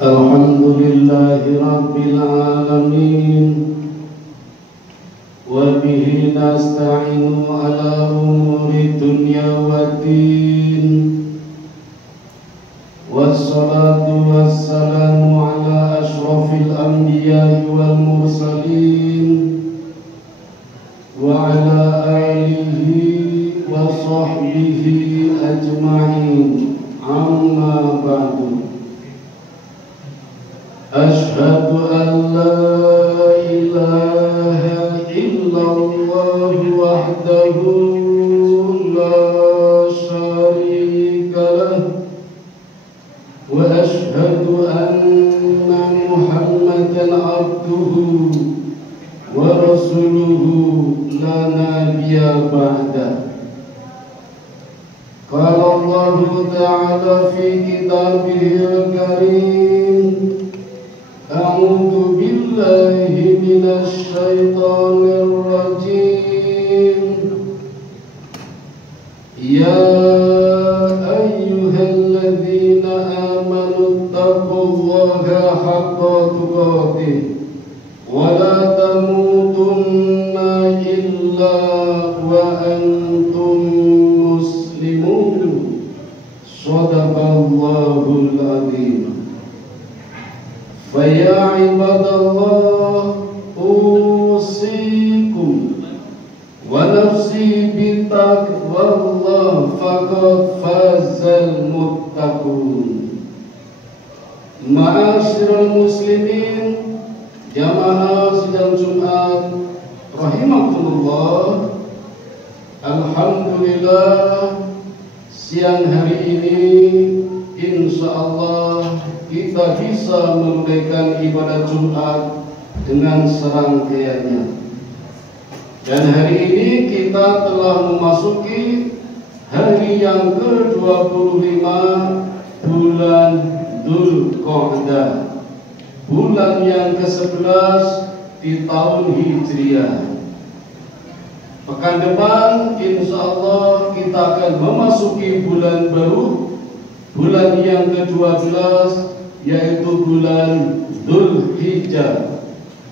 Alhamdulillahi Rabbil Alamin, wa bihi nasta'inu ala umuri dunya waddin, wassalatu wassalamu ala ashrafil anbiya'i wal mursalin, wa ala alihi wa sahbihi ajma'in, amma ba'du. Ashhadu an la ilaha illallah wahdahu la syarika lah, wa ashhadu anna Muhammadan abduhu wa rasuluhu la nabiyya ba'dah. Qala Allah ta'ala fi kitabihil karim, a'udzu billahi minasy syaithanir rajim. Ya ayyuhalladzina amanu taqullaha haqqa tuqatih wa la tamutunna illa wa antum muslimun. Shadaqallahul adzim. Faya ibadallah, usikum wa nafsi bitaqwallah, faqad fazal muttaqun. Ma'asyiral muslimin, jamaah sidang Jumat rahimakumullah. Alhamdulillah, siang hari ini insyaallah kita bisa menunaikan ibadah Jumat dengan serangkaiannya. Dan hari ini kita telah memasuki hari yang ke-25 bulan Dzulqa'dah, bulan yang ke-11 di tahun Hijriah. Pekan depan insyaallah kita akan memasuki bulan baru, bulan yang ke-12, yaitu bulan Dzulhijjah,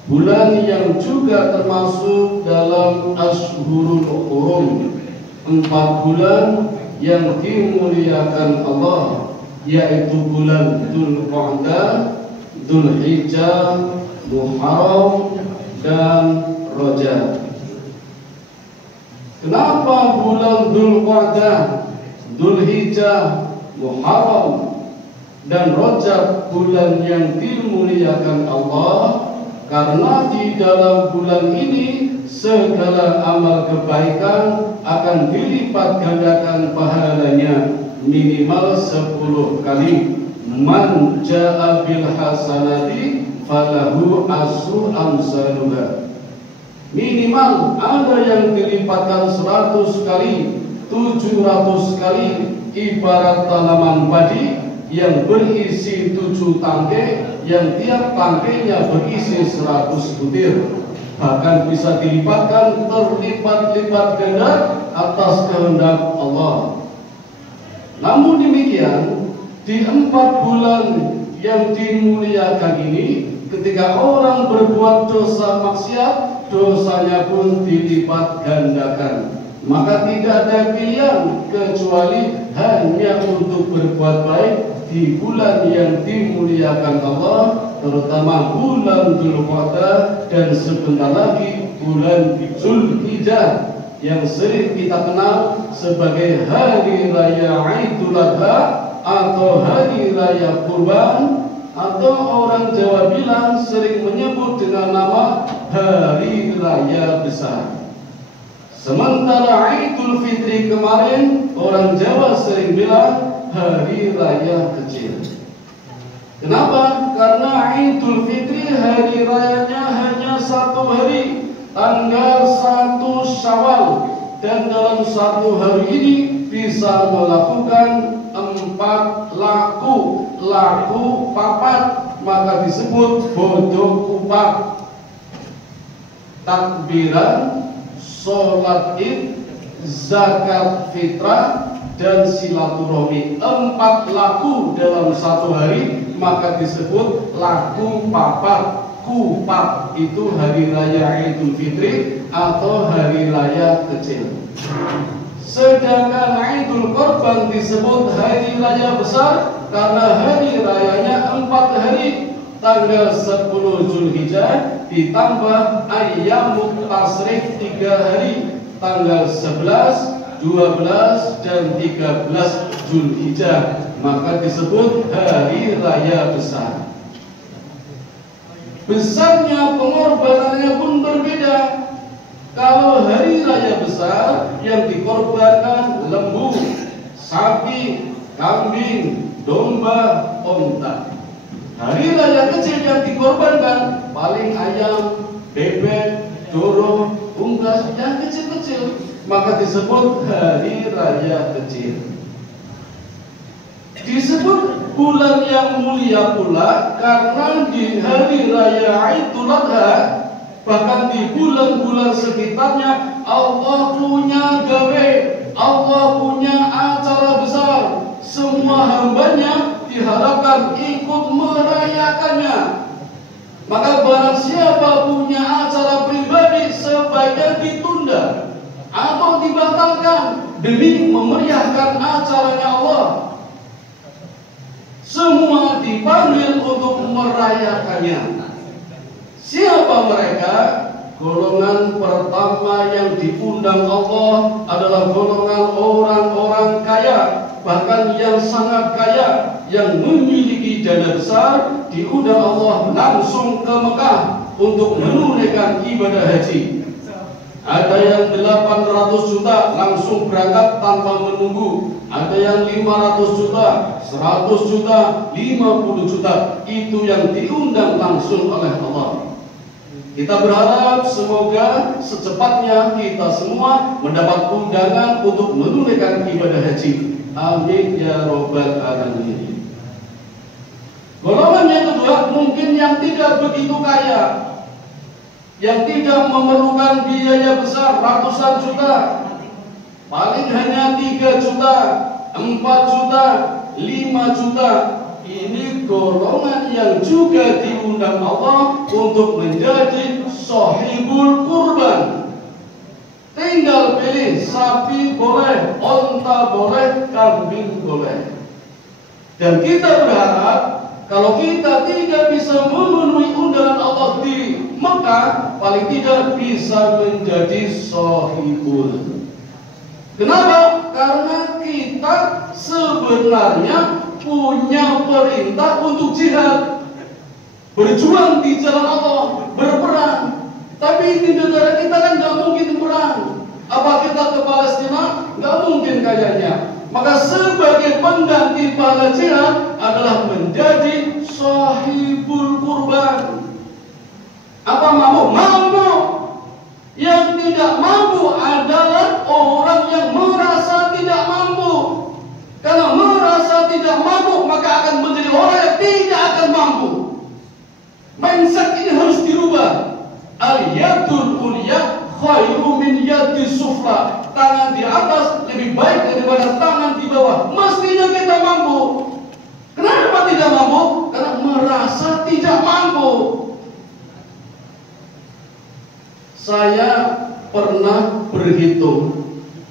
bulan yang juga termasuk dalam Ashhurul Hurum, 4 bulan yang dimuliakan Allah, yaitu bulan Dzulqa'dah, Dzulhijjah, Muharram, dan Rajab. Kenapa bulan Dzulqa'dah, Dzulhijjah, Muharram, dan Rajab bulan yang dimuliakan Allah? Karena di dalam bulan ini segala amal kebaikan akan dilipat gandakan pahalanya minimal 10 kali. Man ja'a bil hasanati falahu asru amsaluha. Minimal ada yang dilipatkan 100 kali, 700 kali, ibarat tanaman padi yang berisi 7 tangkai, yang tiap tangkainya berisi 100 butir. Bahkan bisa dilipatkan terlipat-lipat ganda atas kehendak Allah. Namun demikian, di 4 bulan yang dimuliakan ini, ketika orang berbuat dosa maksiat, dosanya pun dilipat gandakan. Maka tidak ada pilihan kecuali hanya untuk berbuat baik di bulan yang dimuliakan Allah, terutama bulan Dzulqa'dah dan sebentar lagi bulan Dzulhijjah yang sering kita kenal sebagai Hari Raya Idul Adha atau Hari Raya Kurban, atau orang Jawa bilang sering menyebut dengan nama Hari Raya Besar. Sementara Idul Fitri kemarin orang Jawa sering bilang Hari Raya Kecil. Kenapa? Karena Idul Fitri hari rayanya hanya 1 hari, tanggal 1 Syawal, dan dalam 1 hari ini bisa melakukan 4 laku papat, maka disebut bodoh kupat. Takbiran, sholat id, zakat fitrah, dan silaturahmi. 4 laku dalam 1 hari maka disebut laku papat. Kupat itu hari raya Idul Fitri atau hari raya kecil. Sedangkan Idul Kurban disebut hari raya besar karena hari rayanya 4 hari. Tanggal 10 Zulhijjah ditambah ayyamut tasrik 3 hari. Tanggal 11, 12 dan 13 Zulhijjah, maka disebut hari raya besar. Besarnya pengorbanannya pun berbeda. Kalau hari raya besar yang dikorbankan lembu, sapi, kambing, domba, onta. Hari raya kecil yang dikorbankan paling ayam, bebek, doro, unggas, yang kecil-kecil, maka disebut hari raya kecil. Disebut bulan yang mulia pula karena di hari raya Idul Adha, bahkan di bulan-bulan sekitarnya, Allah punya gawe, Allah punya acara besar. Semua hambanya diharapkan ikut merayakannya. Maka barang siapa punya acara pribadi, sebaiknya ditunda atau dibatalkan demi memeriahkan acaranya Allah. Semua dipanggil untuk merayakannya. Siapa mereka? Golongan pertama yang diundang Allah adalah golongan orang-orang kaya, bahkan yang sangat kaya, yang memiliki dana besar. Diundang Allah langsung ke Mekah untuk menunaikan ibadah haji. Ada yang 800 juta langsung berangkat tanpa menunggu. Ada yang 500 juta, 100 juta, 50 juta. Itu yang diundang langsung oleh Allah. Kita berharap semoga secepatnya kita semua mendapat undangan untuk menunaikan ibadah haji. Amin ya robbal alamin. Golongan yang kedua mungkin yang tidak begitu kaya, yang tidak memerlukan biaya besar ratusan juta, paling hanya 3 juta, 4 juta, 5 juta. Ini golongan yang juga diundang Allah untuk menjadi sahibul kurban. Tinggal pilih, sapi boleh, onta boleh, kambing boleh. Dan kita berharap kalau kita tidak bisa memenuhi undangan Allah di Mekah, paling tidak bisa menjadi sahibul. Kenapa? Karena kita sebenarnya punya perintah untuk jihad, berjuang di jalan Allah, berperang. Tapi di negara kita kan nggak mungkin perang. Apa kita ke Palestina? Nggak mungkin kayaknya. Maka sebagai pengganti pahala jihad adalah menjadi sahibul kurban. Apa mampu? Mampu. Yang tidak mampu adalah orang yang merasa tidak mampu. Karena merasa tidak mampu, maka akan menjadi orang yang tidak akan mampu. Mindset ini harus dirubah. Al-yadul ulya khairu min yadis sufla. Tangan di atas lebih baik daripada tangan di bawah. Mestinya kita mampu. Kenapa tidak mampu? Karena merasa tidak mampu. Saya pernah berhitung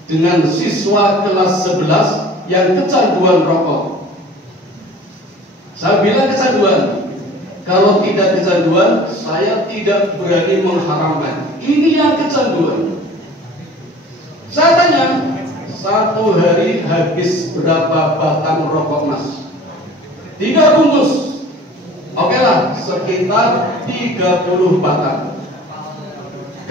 dengan siswa kelas 11 yang kecanduan rokok. Saya bilang kecanduan. Kalau tidak kecanduan, saya tidak berani mengharamkan. Ini yang kecanduan. Saya tanya, satu hari habis berapa batang rokok mas? 3 bungkus. Oke lah, sekitar 30 batang.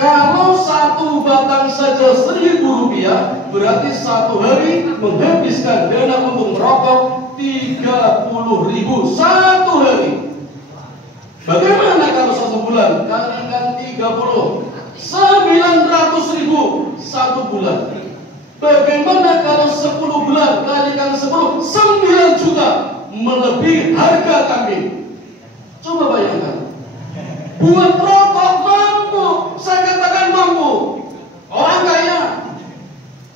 Kalau satu batang saja 1.000 rupiah, berarti satu hari menghabiskan dana untuk merokok 30.000 satu hari. Bagaimana kalau 1 bulan? Kalikan 30, 900.000 1 bulan. Bagaimana kalau 10 bulan? Kalikan 10, 9 juta, melebihi harga kambing. Coba bayangkan. Buat rokok mampu, saya katakan mampu. Orang kaya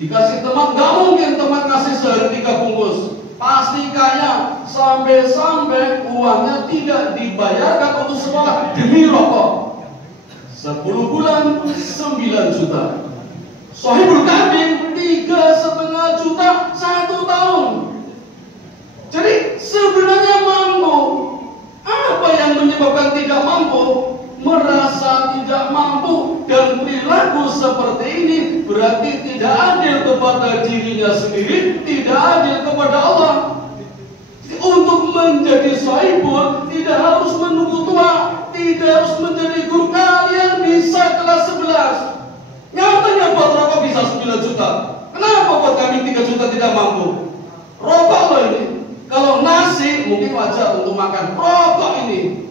dikasih teman, nggak mungkin teman kasih sehari 3 bungkus. pasti kaya, sampai-sampai uangnya tidak dibayarkan untuk sekolah demi rokok. 10 bulan 9 juta. Sohibul kambing 3,5 juta 1 tahun. Jadi sebenarnya mampu. Apa yang menyebabkan tidak mampu? Merasa tidak mampu dan perilaku seperti ini berarti tidak adil kepada dirinya sendiri, tidak adil kepada Allah. Untuk menjadi sohibul tidak harus menunggu tua, tidak harus menjadi guru. Kalian bisa kelas 11. Nyatanya buat rokok bisa 9 juta. Kenapa buat kami 3 juta tidak mampu? Rokok loh ini. Kalau nasi mungkin wajar untuk makan. Rokok ini.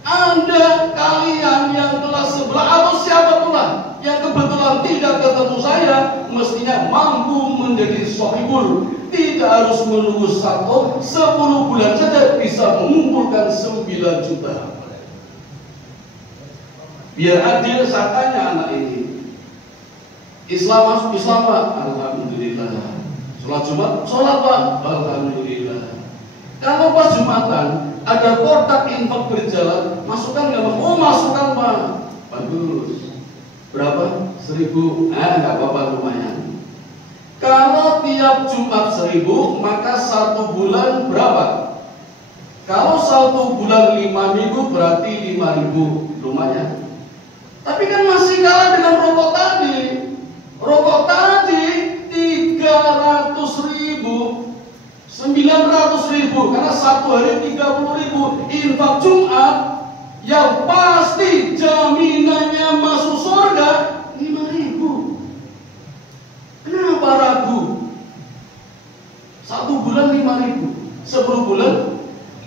Anda kalian yang kelas 11 atau siapapun lah yang kebetulan tidak ketemu saya, mestinya mampu menjadi sohibul. Tidak harus menunggu 10 bulan saja bisa mengumpulkan 9 juta. Biar adil saya tanya anak ini, Islam masuk Islam Pak? Alhamdulillah. Sholat Jumat? Sholat Pak? Alhamdulillah. Kalau pas Jumatan ada kotak infak berjalan, masukkan nggak Pak? Oh masukkan Pak. Bagus. Berapa? 1.000. Nggak apa-apa lumayan. Kalau tiap Jumat 1.000, maka 1 bulan berapa? Kalau 1 bulan 5 minggu berarti 5.000, lumayan. Tapi kan masih kalah dengan rokok tadi. Rokok tadi 300.000, 900.000, karena 1 hari 30.000. Infak Jumat yang pasti jaminannya masuk surga 5.000. Kenapa ragu? 1 bulan 5.000, 10 bulan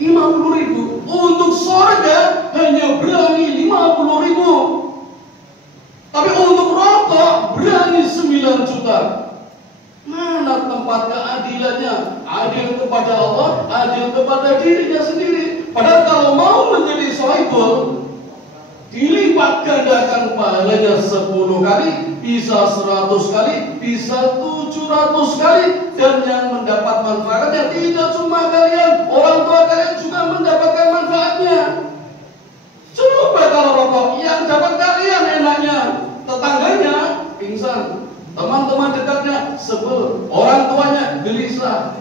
50.000. Untuk surga hanya berani 50.000. Tapi untuk rokok berani 9 juta. Mana tempat keadilannya? Adil kepada Allah, adil kepada dirinya sendiri. Padahal kalau mau menjadi sohibul, dilipat gandakan pahalanya 10 kali, bisa 100 kali, bisa 700 kali. Dan yang mendapat manfaatnya tidak cuma kalian, orang tua kalian juga mendapatkan manfaatnya. Coba kalau rokok yang dapat kalian enaknya, tetangganya pingsan, teman-teman dekatnya sebel, orang tuanya gelisah.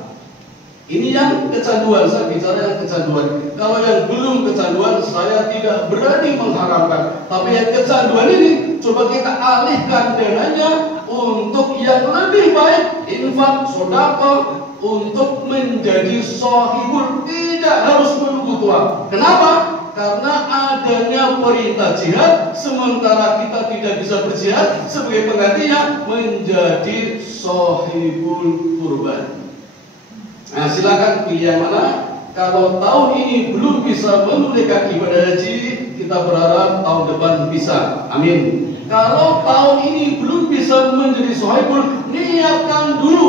Ini yang kecanduan, saya bicara yang kecanduan. Kalau yang belum kecanduan, saya tidak berani mengharapkan. Tapi yang kecanduan ini, coba kita alihkan dananya untuk yang lebih baik, infak, sedekah, untuk menjadi sohibul. Tidak harus menunggu tua. Kenapa? Karena adanya perintah jihad, sementara kita tidak bisa berjihad, sebagai penggantinya menjadi sohibul kurban. Nah silakan pilih yang mana. Kalau tahun ini belum bisa menunaikan ibadah haji, kita berharap tahun depan bisa. Amin. Kalau tahun ini belum bisa menjadi sohibul, niatkan dulu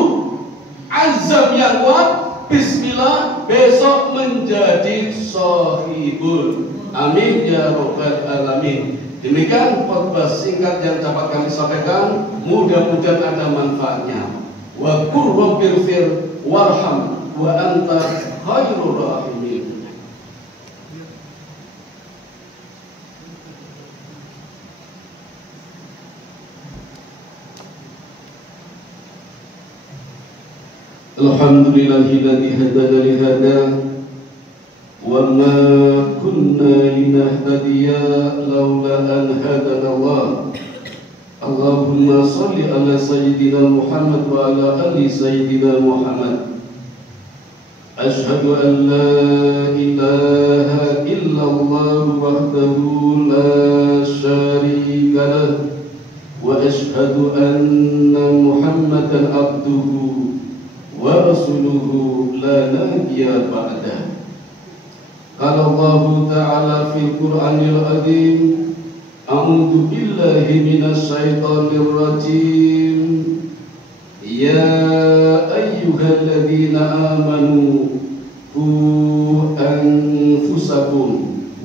azam yang kuat. Bismillah, besok menjadi sohibul. Amin ya rabbal alamin. Demikian khotbah singkat yang dapat kami sampaikan. Mudah-mudahan ada manfaatnya. Wa qur rabbighfir warham wa anta khairur rahimin. Alhamdulillahilladzi hadana li hada wa ma kunna linahtadiya laula an hadana Allah. Allahumma salli ala sayyidina Muhammad wa ala ali sayyidina Muhammad. Ashhadu an la ilaha illallah wahdahu la syarika lah wa ashhadu anna Muhammadan abduhu wa rasuluhu la nabiyya ba'dah. Qala Allah ta'ala fil Qur'anil azim, a'udzu billahi minasy syaithanir rajim. Ya ayyuhalladzina amanu qu anfusakum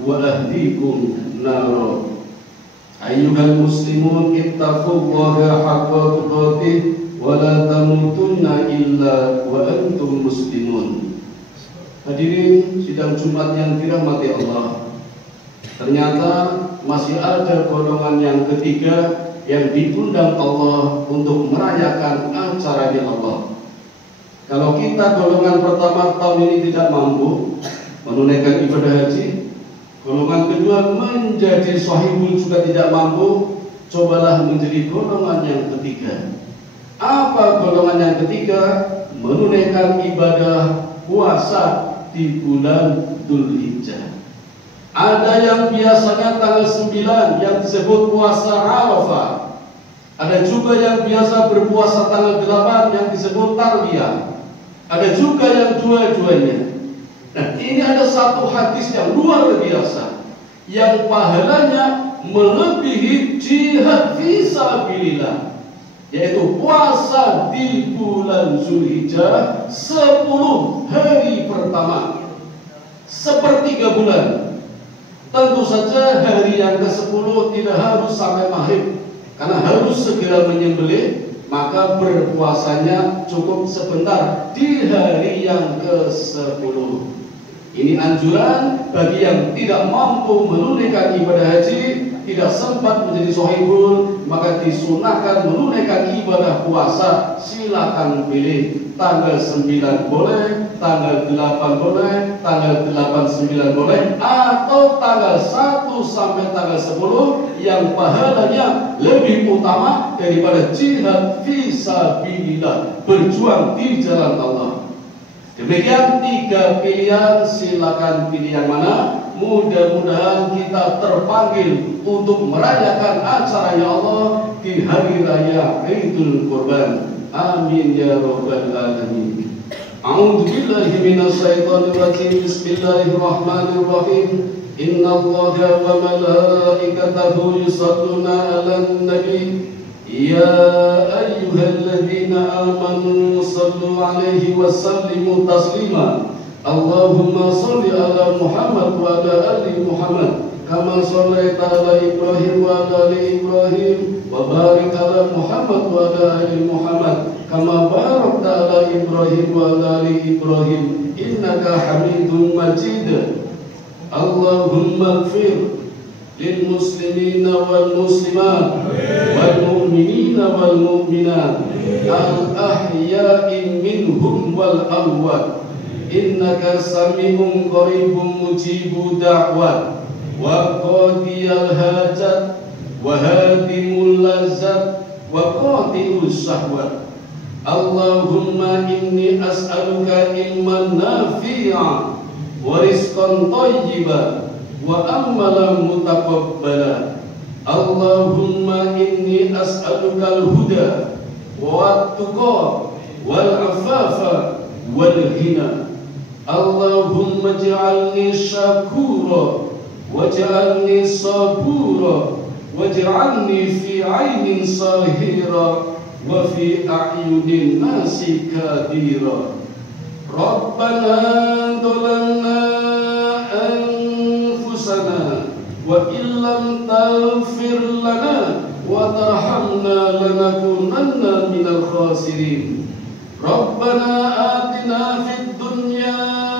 wa ahlikum nara. Ayyuhal muslimun ittaqullaha haqqa tuqatih wa la tamutunna illa wa antum muslimun. Hadirin sidang Jumat yang dirahmati Allah, ternyata masih ada golongan yang ketiga yang diundang Allah untuk merayakan acaranya Allah. Kalau kita golongan pertama tahun ini tidak mampu menunaikan ibadah haji, golongan kedua menjadi sahibul juga tidak mampu, cobalah menjadi golongan yang ketiga. Apa golongan yang ketiga? Menunaikan ibadah puasa di bulan Dzulhijjah. Ada yang biasanya tanggal 9 yang disebut puasa Arafah. Ada juga yang biasa berpuasa tanggal 8 yang disebut Tarwiyah. Ada juga yang dua-duanya. Nah, ini ada satu hadis yang luar biasa, yang pahalanya melebihi jihad fisabilillah, yaitu puasa di bulan Dzulhijjah 10 hari pertama, sepertiga bulan. Tentu saja hari yang ke-10 tidak harus sampai maghrib, karena harus segera menyembelih, maka berpuasanya cukup sebentar di hari yang ke-10. Ini anjuran bagi yang tidak mampu menunaikan ibadah haji, tidak sempat menjadi sohibul, maka disunahkan menunaikan ibadah puasa. Silakan pilih, tanggal 9 boleh, tanggal 8 boleh, tanggal 8-9 boleh, atau tanggal 1 sampai tanggal 10 yang pahalanya lebih utama daripada jihad fisabilillah, berjuang di jalan Allah. Demikian 3 pilihan, silakan pilih yang mana. Mudah-mudahan kita terpanggil untuk merayakan acaranya Allah di hari raya Idul Kurban. Amin ya rabbal alamin. A'udzu billahi minasyaitonir rajim. Bismillahirrahmanirrahim. Innallaha wa malaikatahu yusholluna 'alan nabi. Ya ayyuhalladzina amanu sallu 'alaihi wa sallimu taslima. Allahumma sholli ala Muhammad wa ala ali Muhammad kama shallaita ala Ibrahim wa ala ali Ibrahim wa barik ala Muhammad wa ala ali Muhammad kama barakta ala Ibrahim wa ala ali Ibrahim innaka Hamidum Majid. Allahumma ighfir lil muslimina wal muslimat wal mu'minina wal mu'minat al ahya'i minhum wal amwat innaka sami'un qaribun mujibu da'wat wa qadiyal hajat wa hadimul lazzat wa qati'us syahwat. Allahumma inni as'aluka ilman nafi'a wa rizqan thayyiban wa amalan mutaqabbala. Allahumma inni as'aluka al-huda wa at-tuqa wal afafa wal ghina. Allahumma ij'alni syakura waj'alni sabura waj'alni fi 'ainin sahira wa fi a'yunin nasi kadira. Rabbana dhalamna anfusana wa illam taghfir lana wa tarhamna lanakunanna minal khasirin. Rabbana atina fid dunya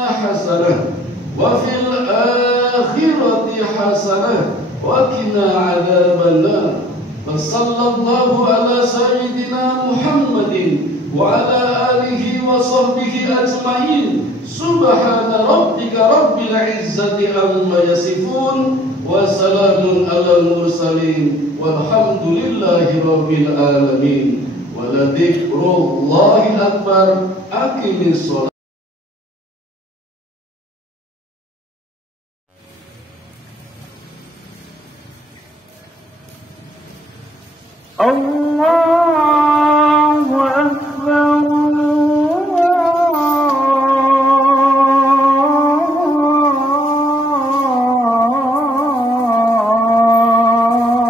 hasanah wa fil akhirati hasanah wa qina adzabannar. Wa sallallahu ala sayyidina Muhammadin wa ala alihi wa sahbihi ajma'in. Subhana rabbika rabbil izzati amma yasifun wa salamun alal mursalin walhamdulillahi rabbil alamin. Wa la dzikrullahi akbar. Aqimis shalah. Allahu akbar.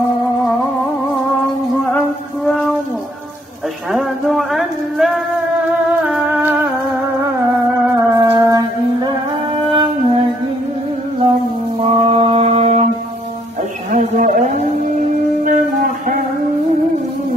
Allahu akbar. Asyhadu an la ilaha illallah. Asyhadu anna Muhammad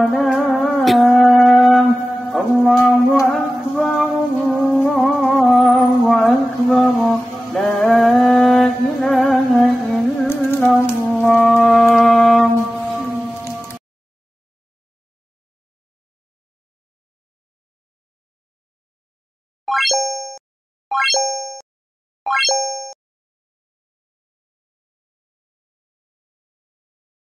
الصلاة الله أكبر الله أكبر لا إله إلا الله